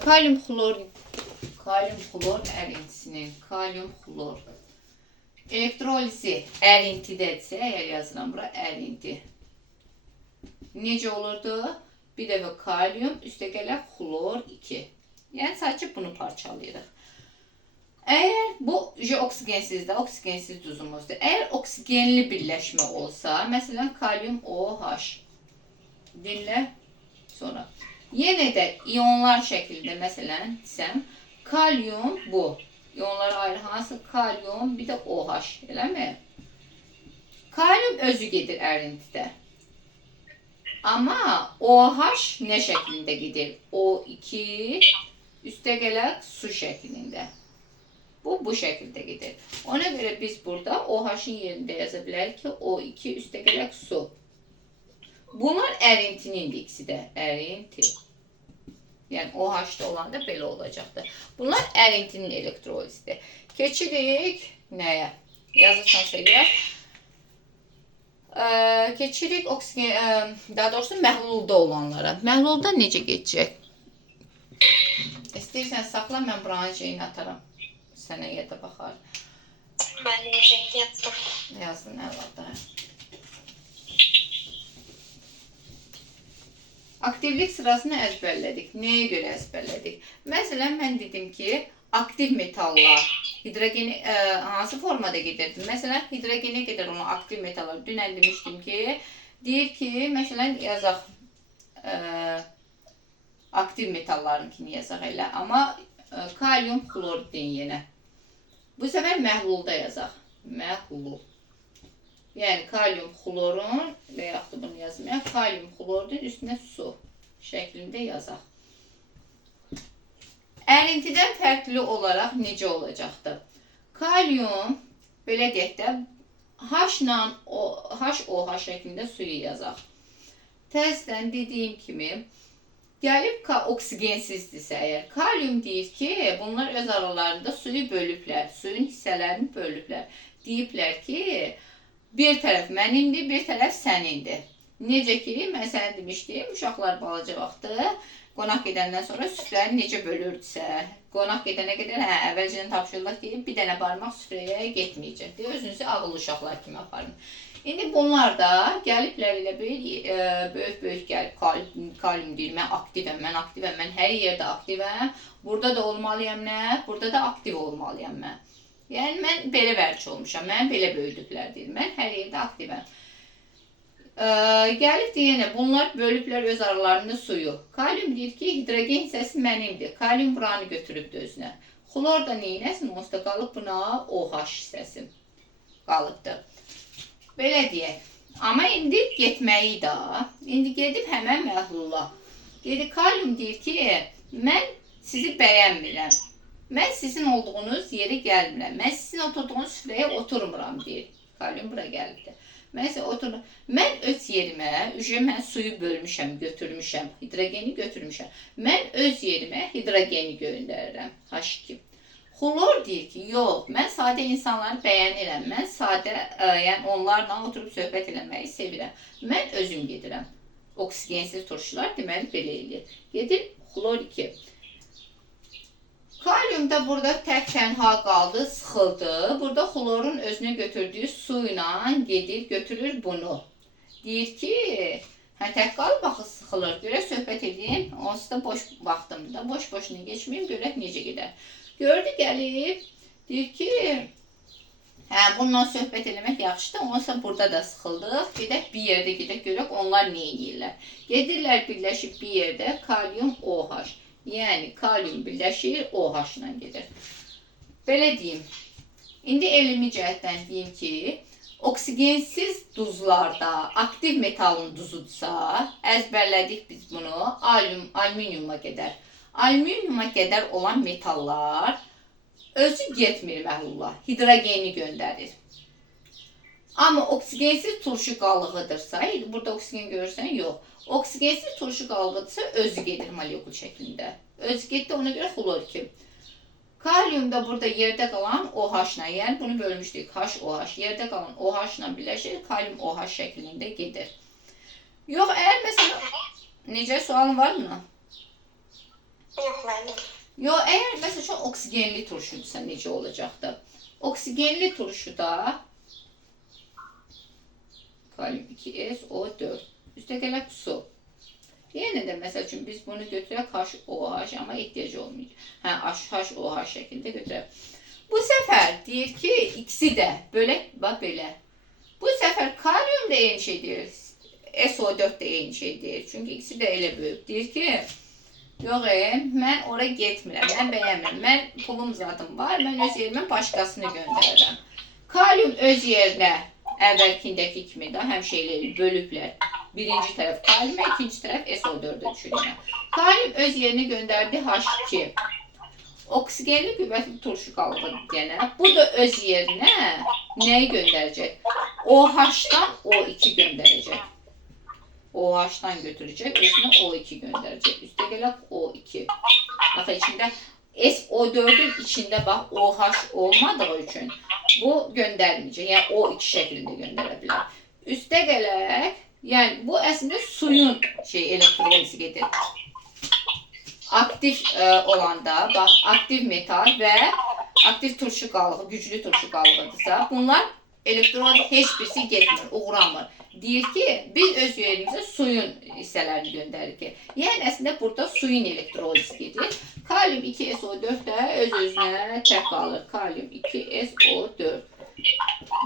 Kalyum xlor ərintisinin kalyum xlor elektrolizi ərintidədirsə, əgər yazıram bura ərinti. Necə olurdu? Bir dəfə kalyum, üstə gələk xlor 2. Yəni sadəcə bunu parçalayırıq. Əgər bu oksigensizdir, oksigensiz duzumuzdur. Əgər oksigenli birləşmə olsa, məsələn kalyum OH dinlə sonra. Yenə də iyonlar şəklində məsələn desəm, kalyum bu. İyonlara ayrı hansı? Kalyum, bir də OH, eləmi? Kalyum özü gedir ərintidə. Amma OH nə şəklində gedir? O2 üstə gələk su şəklində. Bu şəkildə gedir. Ona görə biz burada OH-ın yerində yaza bilərik ki, O2 üstə gələk su. Bunlar ərintinin ikisi də. Ərinti. Yəni OH-da olan da belə olacaqdır. Bunlar ərintinin elektrolizidir. Keçirik nəyə? Yazırsansa gəl. Keçirik daha doğrusu məhlulda olanlara. Məhlulda necə geçəcək? İstəyirsən saxla, mən buranın şeyini ataram. Sənə yada baxar. Ben de yazdım. Yazdın əvvəldə. Aktivlik sırasını əzbərlədik. Nəyə görə əzbərlədik? Məsələn, mən dedim ki, aktiv metallar hidrogeni hansı formada gedirdi? Məsələn, hidrogene gedir olan aktiv metallar. Dünən demişdim ki, deyir ki, məsələn, yazaq aktiv metallarınkini yazaq elə. Amma kalyum xloridin yenə. Bu səfər məhlulda yazaq. Məhlul. Yəni kalyum xlorun və yaxud da bunu yazmayaq. Kalyum xloridin üstünə su şəklində yazaq. Ərintidən fərqli olaraq necə olacaqdır? Kalyum, belə deyək də, HOH şəklində suyu yazaq. Təzədən dediyim kimi, gəlib oksigensizdirsə əgər, kalyum deyir ki, bunlar öz aralarında suyu bölüblər, suyun hissələrini bölüblər. Deyiblər ki, bir tərəf mənimdir, bir tərəf sənindir. Necə ki, mən sənə demişdim, uşaqlar balaca vaxtı qonaq gedəndən sonra süfrəni necə bölürdüsə, qonaq gedənə qədər, əvvəlcədən tapşırılır ki, bir dənə barmaq süfrəyə getməyəcəkdir. Özünüzü ağıllı uşaqlar kimi aparın. İndi bunlar da gəliblər elə böyük gəlib kalyum deyir, mən aktivəm, mən hər yerdə aktivəm. Burada da olmalıyam nə? Burada da aktiv olmalıyam mən. Yəni, mən belə vərç olmuşam, mən belə böyüdüblər deyir, mən hər yerdə aktivəm. Gəlib deyənə, bunlar bölüblər öz aralarında suyu. Kalyum deyir ki, hidrogen hissəsi mənimdir. Kalyum buranı götürübdür özünə. Xlor da neynəsin? Onsuz qalıb buna OH hissəsi qalıbdır. Belə deyək. Amma indi getməyi da, indi gedib həmən məhlula. Dedi, kalyum deyir ki, mən sizi bəyənmirəm. Mən sizin olduğunuz yeri gəlmirəm. Mən sizin oturduğunuz süfrəyə oturmuram deyir. Kalyum bura gəlibdir. Mən öz yerimə, mən suyu bölmüşəm, götürmüşəm, hidrogeni götürmüşəm. Mən öz yerimə hidrogeni göndərirəm. H2. Xlor deyir ki, yox, mən sadə insanları bəyənirəm. Mən sadə, yəni onlarla oturub söhbət eləməyi sevirəm. Mən özüm gedirəm. Oksigensiz turşular deməli belə eləyir. Gedir xlor 2. Kalyum da burada tək-tənha qaldı, sıxıldı. Burada xlorun özünə götürdüyü su ilə gedir, götürür bunu. Deyir ki, tək qalıb baxı sıxılır. Görək söhbət edeyim. Onsuz da boş vaxtımda, boş-boşuna geçməyim, görək necə gedər. Gördü gəlib, deyir ki, bundan söhbət eləmək yaxşıdır. Onsa burada da sıxıldıq. Gedək bir yerdə gedək, görək onlar nə edirlər. Gedirlər birləşib bir yerdə kalyum OH. Yəni, kalyum birləşir, OH ilə gedir. Belə deyim. İndi elmi cəhətdən deyim ki, oksigensiz duzlarda aktiv metalın duzudursa, əzbərlədik biz bunu, alüminiuma qədər. Alüminiuma qədər olan metallar özü getmir məhlula, hidrogeni göndərir. Amma oksigensiz turşu qalığıdırsa, burada oksigen görürsən, yox. Oksigensiz turşu qalığıdırsa özü gedir molekul şəklində. Özü getdi, ona görə xlor 2. Kalyum da burada yerdə qalan OH ilə, yəni bunu bölmüşdük, HOH, yerdə qalan OH ilə birləşir, kalyum OH şəklində gedir. Yox, əgər məsələn, necə sualın var mı? Yox müəllim. Yo, əgər məsəl üçün oksigenli turşudursa necə olacaqdı? Oksigenli turşuda kalium 2SO4 üstəgələk su. Yenə də məsəl üçün biz bunu götürək HOH, amma ehtiyac olmayacaq. Hə, HOH şəklində götürək. Bu səfər deyir ki, ikisi də bölək, bax belə. Bu səfər kalium da eyni şey deyir, SO4 də eyni şey deyir. Çünki ikisi də elə böyük. Deyir ki, yox, mən ora getmirəm, mən bəyənmirəm. Mən pulum zadım var, mən öz yerimə başqasını göndərirəm. Kalium öz yerinə əvvəlkindəki kimi də həmşeyləri bölüblər. Birinci tərəf kalium, ikinci tərəf SO4'ü düşünürəm. Kalium öz yerinə göndərdi H2. Oksigenli qüvvətli turşu qalığı yenə. Bu da öz yerinə nəyi göndərəcək? OH-dan O2 göndərəcək. OH-dan götürəcək, özünə O2 göndərəcək. Üstəgələk O2. Bax, içində SO4'ün içində bax OH olmadığı üçün bu göndərməyəcək. Yəni O2 şəklində göndərə bilər. Üstəgələk, yəni bu əslində suyun elektrolizi gedir. Aktif olanda, bax, aktiv metal və aktiv turşu qalığı, güclü turşu qalığıdırsa, bunlar elektroliz heç birisi getmir, uğramır. Deyir ki, biz öz yerimizə suyun hissələrini göndərik ki. Yəni, əslində burada suyun elektrolizi gedir. Kalium 2SO4 də öz-özünə tək qalır. Kalium 2SO4.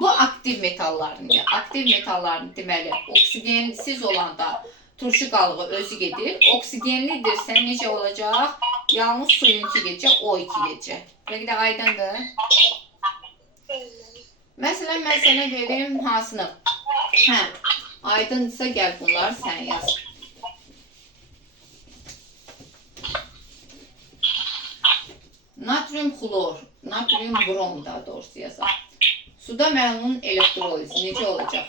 Bu aktiv metalların, aktiv metalların deməli, oksigensiz olanda turşu qalığı özü gedir. Oksigenlidirsə necə olacaq? Yalnız suyunki gedəcək, O2 gedəcək. Bəlkə də aydındır. Məsələn, mən sənə verim hansını? Hə, aydındırsa gəl bunlar sən yaz. Natrium xlor, natrium brom daha doğrusu yazaq. Suda məlunun elektrolizi necə olacaq?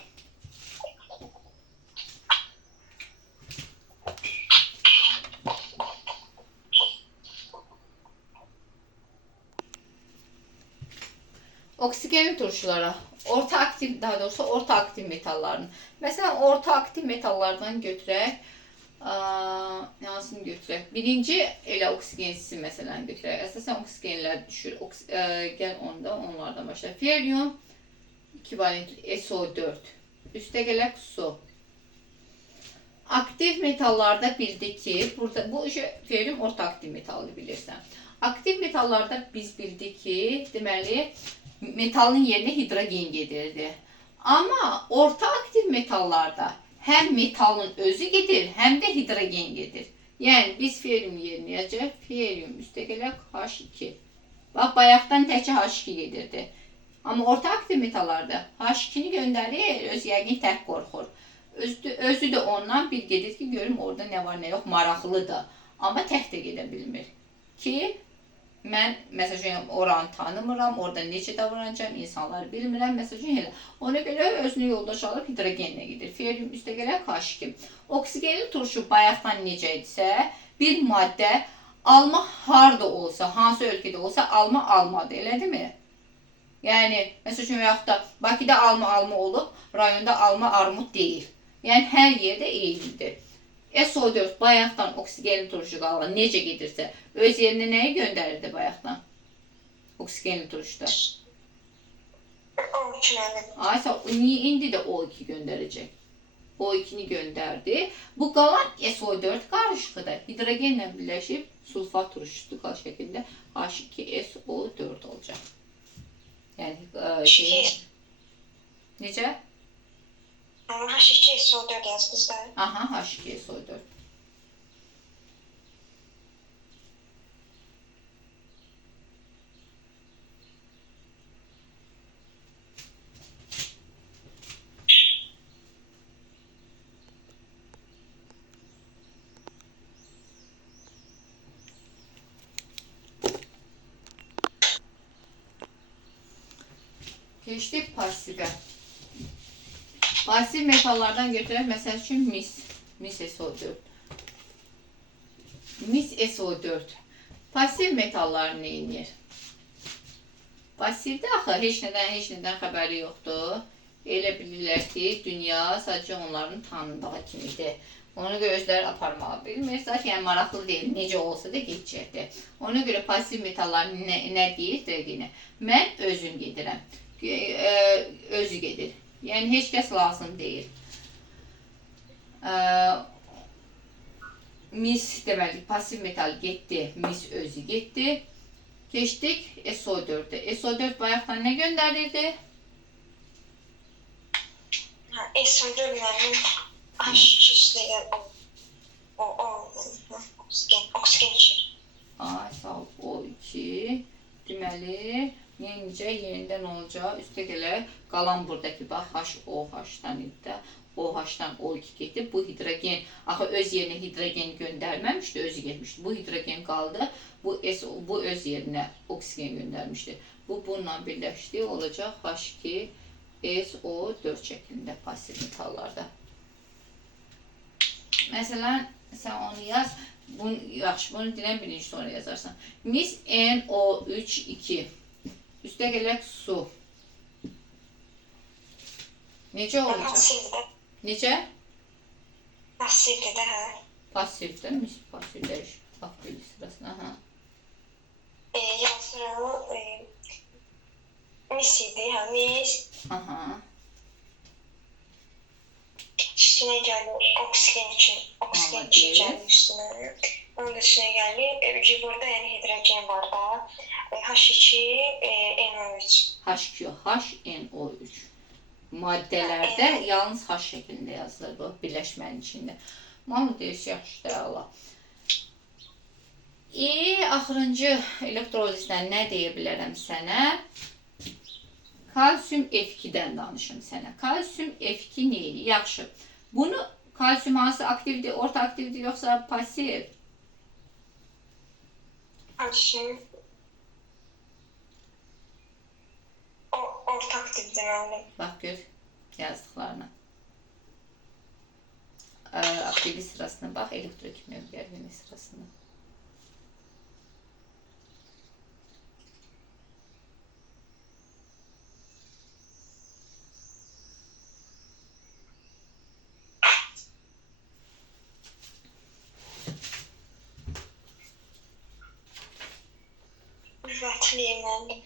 Oksigenli turşulara, orta aktiv, daha doğrusu orta aktiv metalların. Məsələn, orta aktiv metallardan götürək, hansını götürək? Birinci elə oksigensiz məsələn götürək. Əsasən oksigenlər düşür. Gəl onlardan başlayaq. Feryum, ekvivalent SO4. Üstəgələk su. Aktiv metallarda bildik ki, burada bu feryum orta aktiv metalını bilirsən. Aktiv metallarda biz bildik ki, deməli, metalın yerinə hidrogen gedirdi. Amma orta aktiv metallarda həm metalın özü gedir, həm də hidrogen gedir. Yəni biz feryum yerinə yazacaq. Feryum üstəgələk H2. Bax, bayaqdan təkcə H2 gedirdi. Amma orta aktiv metallarda H2'ni göndərir, öz yəqin tək qorxur. Özü də ondan bir gedir ki, görüm orada nə var, nə yox, maraqlıdır. Amma tək də gedə bilmir. Ki, mən, məsələn, oranı tanımıram, orada necə davranacağım, insanları bilmirəm, məsələn, elə. Ona görə özünü yoldaş alıb hidrogenlə gedir. Feryum üstəgələk H2. Oksigenli turşu bayaqdan necə idisə, bir maddə alma harda olsa, hansı ölkədə olsa, alma almadır, elədir mi? Yəni, məsələn, yaxud da Bakıda alma olub, rayonda alma armud deyil. Yəni, hər yerdə eynidir. SO4 bayaqdan oksigenli turşu qalığı necə gedirsə, öz yerinə nəyi göndərirdi bayaqdan? Oksigenli turşuda. O2 müəllim. Aysa, indi də O2 göndərəcək. O2'ni göndərdi. Bu qalan SO4 qarışıqdır. Hidrogenlə birləşib sulfat turşusu şəklində H2SO4 olacaq. Yəni, necə? H2SO4 yazdınız da. Aha, H2SO4. Keçdik pasivə. Pasiv metallardan götürək, məsəl üçün mis SO4. Mis SO4. Pasiv metallar nə edir? Pasivdə axı heç nədən xəbəri yoxdur. Elə bilirlər ki, dünya sadəcə onların tanındığı kimidir. Ona görə özləri aparmağı bilmir. Zaten yəni maraqlı deyil. Necə olsa da gedəcəkdir. Ona görə pasiv metallar nə deyir dəqiqini? Mən özüm gedirəm. Özü gedir. Yəni heç kəs lazım deyil. Mis deməli pasiv metal getdi. Mis özü getdi. Geçdik SO4'e. SO4 bayaqdan nə göndərirdi? SO4 mənim H2 oksigen için. Ay sağ ol. O2. Deməli, yenicə yenidən olacaq. Üstə gələ qalan buradakı bax HOH-dan idi də. OH-dan O2 getdi. Bu hidrogen, axı öz yerinə hidrogen göndərməmişdi, özü getmişdi. Bu hidrogen qaldı. Bu öz yerinə oksigen göndərmişdi. Bu bununla birləşdi, olacaq H2 SO4 şəklində pasiv metallarda. Məsələn, sən onu yaz. Yaxşı, bunu dinən birinci sonra yazarsan. Mis NO3-2. Üstə gələk su. Necə olacaq? Pasivdə. Necə? Pasivdə də, hə. Pasivdə, mis pasivdə aktiv sırasına, hə. Yazıram, mis idi, hə, mis. Aha. Üstüne gəlir oksigen için gəlir üstüne. Onun da üstüne gəlir. Burada yəni hidrogen var da. H2NO3. H2HNO3. Maddelərdə yalnız H şəklində yazılır bu birləşmənin içində. Malı deyir, yaxşı da Allah. Axırıncı elektrolizdən nə deyə bilərəm sənə? Kalsium F2'dən danışım sənə. Kalsium F2 neydi? Yaxşı. Bunu kalsium hansı aktivdir? Orta aktivdir yoxsa pasiv? Kalsium orta aktivdir mənim. Bax gör yazdıqlarına. Aktivlik sırasına bax, elektrokimya gərginlik sırasına. Qüvvətliyim mənim.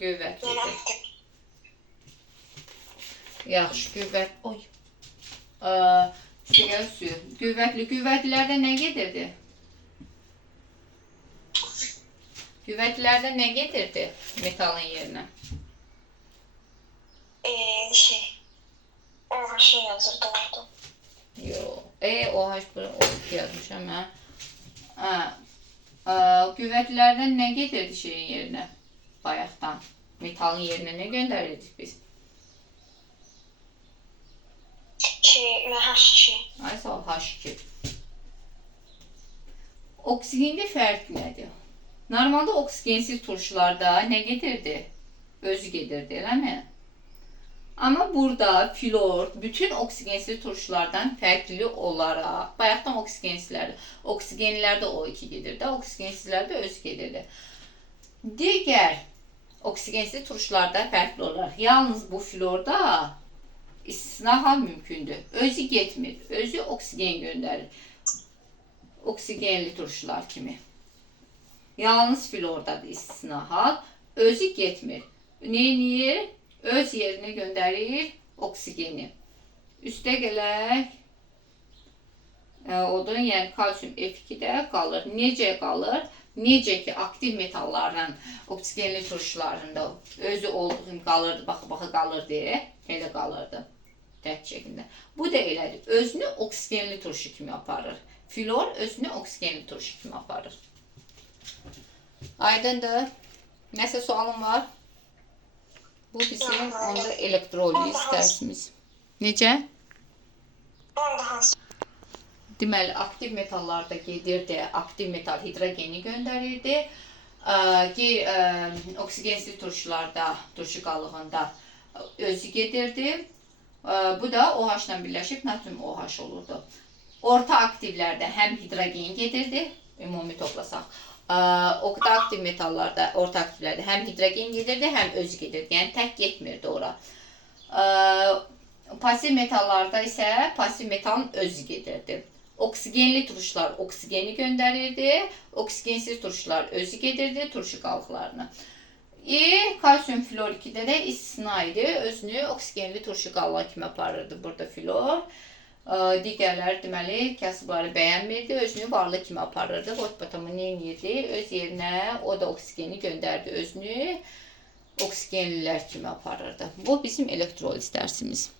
Qüvvətlidir. Yaxşı, qüvvət. Oy. Sigara suyu. Qüvvətlilərdə nə gedirdi? Qüvvətlilərdə nə gedirdi metalın yerinə? OH yazırdı orada. Yox. OH bura O2 yazmışam mən. Qüvvətlilərdən nə gedirdi şeyin yerinə? Bayaqdan. Metalın yerinə nə göndərirdik biz? H2. Ay sağ ol, H2. Oksigende fərq nədir? Normalda oksigensiz turşularda nə gedirdi? Özü gedirdi, eləmi? Amma burada flor bütün oksigensiz turşulardan fərqli olaraq, bayaqdan oksigenlərdə O2 gedirdi, oksigensizlərdə özü gedirdi. Digər oksigensiz turşularda fərqli olaraq, yalnız bu florda istisna hal mümkündür. Özü getmir, özü oksigen göndərir. Oksigenli turşular kimi. Yalnız flordadır istisna hal, özü getmir. Neyinir? Öz yerinə göndərir oksigeni. Üstə gələk, odun, yəni kalsium F2-də qalır. Necə qalır? Necə ki, aktiv metalların oksigenli turşularında özü olduğu qalırdı, baxa qalırdı, elə qalırdı. Tək şəkildə. Bu da elədir. Özünü oksigenli turşu kimi aparır. Flor özünü oksigenli turşu kimi aparır. Aydındır. Nəsə sualın var? Bu bizim onda elektroliz dərsimiz. Necə? Deməli, aktiv metallarda gedirdi, aktiv metal hidrogeni göndərirdi. Oksigensiz turşularda, turşu qalığında özü gedirdi. Bu da OH-la birləşib natrium OH olurdu. Orta aktivlərdə həm hidrogen gedirdi, ümumi toplasaq. Orta aktiv metallarda, orta aktivlərdə həm hidrogen gedirdi, həm özü gedirdi. Yəni tək getmirdi ora. Pasiv metallarda isə pasiv metalın özü gedirdi. Oksigenli turşular oksigeni göndərirdi. Oksigensiz turşular özü gedirdi turşu qalıqlarını. Kalsium flor 2-də də istisna idi. Özünü oksigenli turşu qalığı kimi aparırdı burada flor. Digərləri deməli kasıbları bəyənmirdi. Özünü varlı kimi aparırdı. Fosfatomu nə edirdi? Öz yerinə o da oksigeni göndərdi. Özünü oksigenlilər kimi aparırdı. Bu bizim elektroliz dərsimiz.